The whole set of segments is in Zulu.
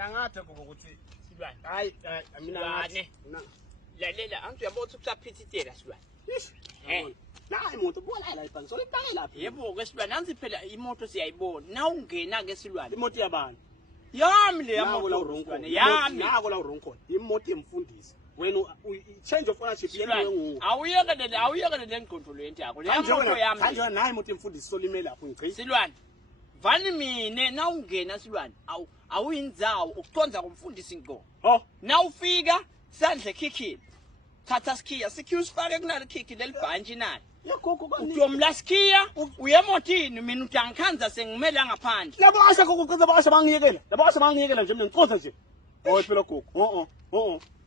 mina ngathi ukuthi S'lwane hayi mina lalela antu yabo ukusaphithitela S'lwane nayi imoto bona la ibhangi solibheke lapha yebo ke S'lwane nansi phela imoto siyayibona nawungena ke S'lwane imoto yabani yami le yamo la yamoto yami nako la uronkhona imoto yemfundisi wena change of ownership yenguwe awuyekele lengqondo lento yakho le moto yami kanje nayi imoto yemfundisi solimela lapho ngicela S'lwane vani mine nawungena S'lwane awuyindzawo ukuconza kumfundisi ngo nawufika sandle khikhini thatha skhiya sikufake kunale khikhi lelibhantshi nali yakho kani uyomla skhiya uyemotini mina utangikhanza sengimela ngaphandle labo asha kokuqeza basha bangiyekela nje mina ngiconza nje phela gogo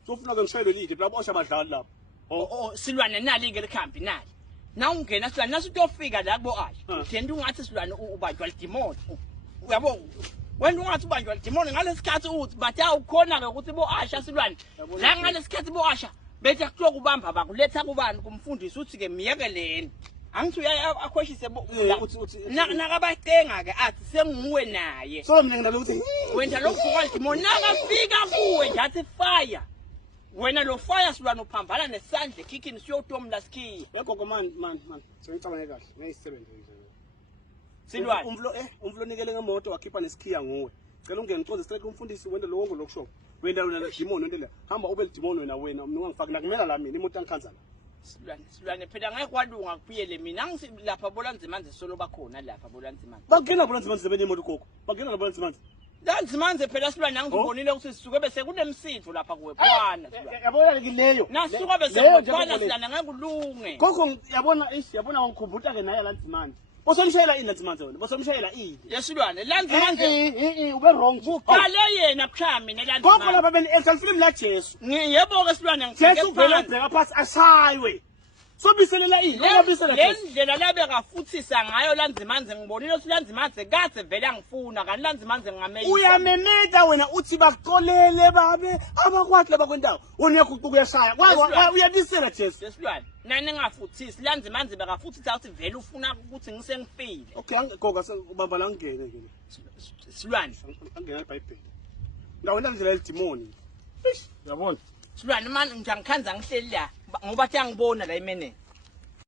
sofuna ke ngishayele lide labo asha badlali lapho S'lwane nali ke likhambi nali nawungena S'lwane nasutofika la kubo asha uthenda ungathi S'lwane ubanjwa lidimoni uyabona wena ungathi ubanjwa lidimoni ngalesikhathi uthi bathi awukhona ke ukuthi bo asha S'lwane la ngalesikhathi bo asha bethe kuthiwa kubamba bakuletha kubani kumfundisi uthi ke miyekeleni angithi uyakhweshise nakabacenga ke athi senguwe naye so mina ngidala ukuthi wena lokufika lidimoni nakafika kuwe nje athi fire wena lo fire S'lwane uphambana nesandle khikhini siyotomla skhiya wegogo man sengicabane kahle ngeyisebenze nje S'lwane umflo nikele ngemoto wakhipha nesikhiya nguwe cela ungene uconze straight kumfundisi wenda lo wonke lokushop wenda lona ledimoni wenda hamba ube lidimoni wena ungangifaki nakumela la mina imoto angikhanza la S'lwane phela ngeke kwalunga kuphiyele mina angisi lapha bolanzimanze solo bakhona lapha bolanzimanze bangena bolanzimanze bene imoto gogo bangena bolanzimanze lanzimanze phela S'lwane angibonile ukuthi sisuke bese kunemsitho lapha kuwe khwana yabona leyo nasuka bese khona S'lwane ngeke kulunge gogo yabona wangikhumbuta ke naye lanzimanze bosomshayela ini lanzimanze wena bosomshayela ini yeS'lwane lanzimanze ube wrong uqale yena kuhlami nelanzimanze gogo lapha beni film la Jesu yebo ke S'lwane Jesu vele ubheka phansi ashaywe sobiselela ini ngiyabisela lendlela labe kafuthisa ngayo lanzimanze ngibonile ukuthi lanzimanze kaze vele angifuna kanti lanzimanze ngameye uyamemeta wena uthi baqolele babe abakwathi labakwendawo wona uyaguquka uyashaya uyabisela Jesu S'lwane nani ngafuthisi lanzimanze bekafuthisa ukuthi vele ufuna ukuthi ngisengifile okay gogo ubamba la ngene ke S'lwane angena eBhayibheli ndawona ndlela elidimoni yabona S'lwane manje ngiyangikhanza ngihleli la ngobathi angibona la imene